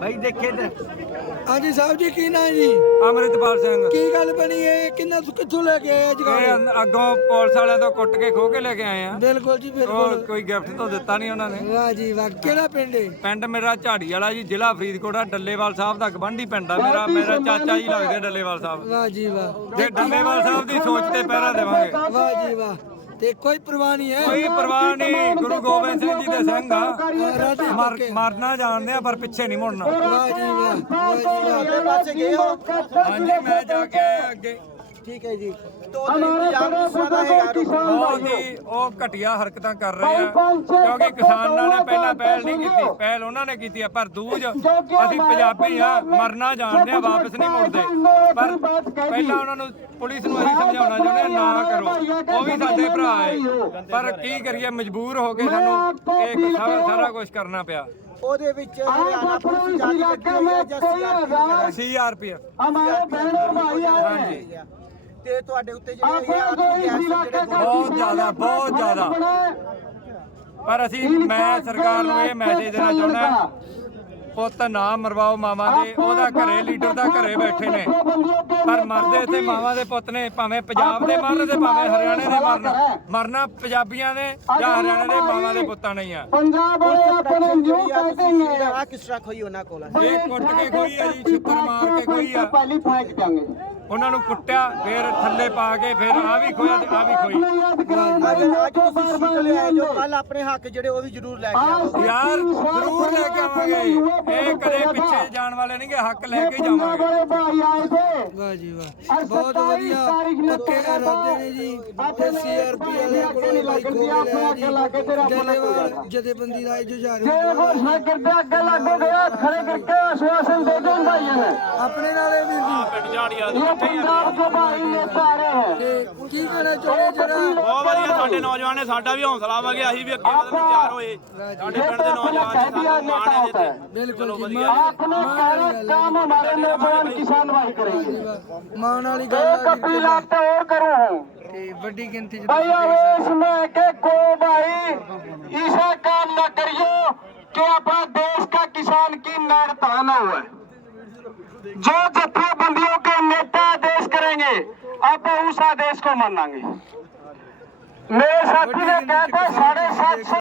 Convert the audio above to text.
ਭਾਈ ਦੇਖੇ ਤੇ। ਹਾਂਜੀ ਸਾਹਿਬ ਜੀ ਕੀ ਨਾਂ ਜੀ? ਅਮਰਿਤਪਾਲ ਸਿੰਘ। ਕੀ ਗੱਲ ਬਣੀ ਇਹ ਕਿੰਨਾ ਤੋਂ ਕਿੱਥੋਂ ਲੈ ਕੇ ਆਏ ਇਹ ਅੰ- ਅੱਗੋਂ ਪੁਲਿਸ ਵਾਲਿਆਂ ਤੋਂ ਕੁੱਟ ਕੇ ਖੋ ਕੇ ਲੈ ਕੇ ਆਏ ਆ। ਬਿਲਕੁਲ ਜੀ ਉਹ ਬਿਲਕੁਲ ਕੋਈ ਗਿਫਟ ਤਾਂ ਦਿੱਤਾ ਨਹੀਂ ਉਹਨਾਂ ਨੇ। ਵਾਹ ਜੀ ਵਾਹ ਕਿਹੜਾ ਪਿੰਡ ਹੈ ਪਿੰਡ ਮੇਰਾ ਝਾੜੀ ਵਾਲਾ ਜੀ ਜ਼ਿਲ੍ਹਾ ਫਰੀਦਕੋਟ ਆ ਡੱਲੇਵਾਲ ਸਾਹਿਬ ਦਾ ਗਵੰਡੀ ਪਿੰਡ ਆ। ਮੇਰਾ ਮੇਰਾ ਚਾਚਾ ਜੀ ਲੱਗਦੇ ਡੱਲੇਵਾਲ ਸਾਹਿਬ। ਵਾਹ ਜੀ ਵਾਹ। ਜੇ ਡੱਲੇਵਾਲ ਸਾਹਿਬ ਦੀ ਸੋਚ ਤੇ ਪਹਿਰਾ ਦੇਵਾਂਗੇ। ਵਾਹ ਜੀ ਵਾਹ। ਤੇ ਕੋਈ ਪਰਵਾਹ ਨਹੀਂ ਹੈ। ਕੋਈ ਪਰਵਾਹ ਨਹੀਂ। ਗੁਰੂ ਗੋਬਿੰਦ ਸਿੰਘ ਜੀ ਦੇ ਸਿੰਘ ਆ। ਮਰ। ਮਰਨਾ ਜਾਣਦੇ ਆ ਪਰ ਪਿੱਛੇ ਨਹੀਂ ਮੁੜਨਾ। ਵਾਹ ਜੀ ਵਾਹ ਵਾਹ ਜੀ ਵਾਹ ਪਾਸੇ ਗਏ ਹੋ। ਹਾਂਜੀ ਮੈਂ ਜਾ ਕੇ ਅੱਗੇ ਠੀਕ ਹੈ ਜੀ। ਤੋ ਇੰਤਜ਼ਾਮ ਦਾ ਹੈਗਾ ਬਹੁਤ ਹੀ ਉਹ ਘਟੀਆ ਹਰਕਤਾਂ ਕਰ ਰਹੇ ਆ ਕਿਉਂਕਿ ਕਿਸਾਨਾਂ ਨੇ ਪਹਿਲਾਂ ਪਹਿਲ ਨਹੀਂ ਕੀਤੀ ਪਹਿਲ ਉਹਨਾਂ ਨੇ ਕੀਤੀ ਆ ਪਰ ਦੂਜ ਅਸੀਂ ਪੰਜਾਬੀ ਆ ਮਰਨਾ ਜਾਣਦੇ ਆ ਵਾਪਸ ਨਹੀਂ ਮੁੜਦੇ। ਪਰ ਪਹਿਲਾਂ ਉਹਨਾਂ ਨੂੰ ਪੁਲਿਸ ਨੂੰ ਅਸੀਂ ਸਮਝਾਉਣਾ ਚਾਹੁੰਦੇ ਆ ਨਾ ਕਰੋ। ਉਹ ਵੀ ਸਾਡੇ ਭਰਾ ਹੈ। ਪਰ ਕੀ ਕਰੀਏ ਮਜਬੂਰ ਹੋ ਕੇ ਸਾਨੂੰ ਇਹ ਸਾਰਾ ਸਾਰਾ ਕੁਝ ਕਰਨਾ ਪਿਆ। ਉਹਦੇ ਵਿੱਚ ਹਰਿਆਣਾ ਪੁਲਿਸ ਜਾ ਕੇ ਲੱਗੀ ਹੋਈ ਹੈ ਜਾਂ ਸੀਆਰਪੀ ਸੀਆਰਪੀਐਫ ਹਾਂਜੀ ਤੇ ਤੁਹਾਡੇ ਉੱਤੇ ਜਿਹੜੇ ਇਹ ਆਤਮਿਕ ਐਕਸ਼ਨ ਜਿਹੜੇ ਬਹੁਤ ਜ਼ਿਆਦਾ ਬਹੁਤ ਜ਼ਿਆਦਾ। ਪਰ ਅਸੀਂ ਮੈਂ ਸਰਕਾਰ ਨੂੰ ਇਹ ਮੈਸੇਜ ਦੇਣਾ ਚਾਹੁੰਦਾ ਪੁੱਤ ਨਾ ਮਰਵਾਓ ਮਾਵਾਂ ਦੇ ਉਹਦਾ ਘਰੇ ਲੀਡਰ ਦਾ ਘਰੇ ਬੈਠੇ ਨੇ। ਪਰ ਮਰਦੇ ਇੱਥੇ ਮਾਵਾਂ ਦੇ ਪੁੱਤ ਨੇ ਭਾਵੇਂ ਪੰਜਾਬ ਦੇ ਮਰਨ ਤੇ ਭਾਵੇਂ ਹਰਿਆਣੇ ਦੇ ਮਰਨ। ਮਰਨਾ ਪੰਜਾਬੀਆਂ ਦੇ ਜਾਂ ਹਰਿਆਣੇ ਦੇ ਮਾਵਾਂ ਦੇ ਪੁੱਤਾਂ ਨਹੀਂ ਆ। ਪ੍ਰੋਡਕਸ਼ਨ ਜਿਹੜੀ ਆ ਤੁਸੀਂ ਆ ਕਿਸ ਤਰ੍ਹਾਂ ਖੋਈ ਉਹਨਾਂ ਕੋਲ ਇਹ ਕੁੱਟ ਕੇ ਕੋਈ ਆ ਜੀ ਛਿੱਤਰ ਮਾਰ ਕੇ ਕੋਈ ਆ। ਪਹਿਲੀ ਫੈਂਕ ਜਾਂਗੇ ਉਹਨਾਂ ਨੂੰ ਕੁੱਟਿਆ ਫਿਰ ਥੱਲੇ ਪਾ ਕੇ ਫਿਰ ਆ ਵੀ ਖੋਇਆ ਤੇ ਆ ਵੀ ਖੋਈ। ਅਗਰ ਅੱਜ ਤੁਸੀਂ ਸੀਟ ਲੈ ਆਏ ਜੋ ਕੱਲ ਆਪਣੇ ਹੱਕ ਜਿਹੜੇ ਉਹ ਵੀ ਜ਼ਰੂਰ ਲੈ ਕੇ ਆਓ ਯਾਰ ਜ਼ਰੂਰ ਲੈ ਕੇ ਆਵਾਂਗੇ। ਇਹ ਕਦੇ ਪਿੱਛੇ ਜਾਣ ਵਾਲੇ ਨਹੀਂਗੇ ਹੱਕ ਲੈ ਕੇ ਹੀ ਜਾਵਾਂਗੇ। ਬੜੇ ਭਾਈ ਆਏ ਥੇ ਵਾਹ ਜੀ ਵਾਹ। ਬਹੁਤ ਵਧੀਆ। ਪੱਕੇ ਇਰਾਦੇ ਨੇ ਜੀ। ਤੇ ਸੀਆਰਪੀ ਵਾਲਿਆਂ ਕੋਲੋਂ ਬਾਈਕ ਹੋ ਗਿਆ ਜੀ। ਡੱਲੇਵਾਲ ਜਥੇਬੰਦੀ ਦਾ ਇਹ ਜੁਝਾਰੂ ਉਹ ਸ਼ਾਗਿਰਦ ਅੱਗੇ ਲੱਗ ਗਿਆ ਖੜੇ ਕਰਕੇ ਆਸ਼ਵਾਸਨ ਦੇ ਦੇਣ ਭਾਈਆਂ ਨੇ ਆਪਣੇ ਨਾਲ ਇਹ ਵੀਰ ਜੀ ਇਹ ਪੰਜਾਬ ਦੇ ਭਾਈ ਨੇਤਾ ਆ। ਰਹੇ ਹੈ ਤੇ ਕੀ ਕਹਿਣਾ ਚਾਹੁੰਦੇ ਜਿਹੜਾ ਬਹੁਤ ਸਾਡੇ ਨੌਜਵਾਨ ਨੇ ਸਾਡਾ ਵੀ ਹੌਸਲਾ ਵਗੇ ਅਸੀਂ ਵੀ ਅੱਗੇ ਵਧਣ ਨੂੰ ਤਿਆਰ ਹੋਏ ਸਾਡੇ ਪਿੰਡ ਦੇ ਨੌਜਵਾਨ ਨੇ ਸਾਨੂੰ ਮਾਣ ਹੈ ਜਿੱਤੇ ਬਿਲਕੁਲ ਜੀ अपने सारे काम हमारे नौजवान किसान भाई करेंगे ਮਾਣ ਵਾਲੀ ਗੱਲ एक ਆ अपील ਵੀਰ आपसे और करूं हूं ਤੇ ਵੱਡੀ ਗਿਣਤੀ ਚ भाई आवेश में के को भाई ऐसा काम न करियो कि अपना देश का किसान की नड़ता न हुए जो जत्थेबंदियों के नेता आदेश करेंगे आप उस आदेश को मानेंगे ਮੇਰੇ ਸਾਥੀ ਨੇ ਕਹਿੰਦਾ 750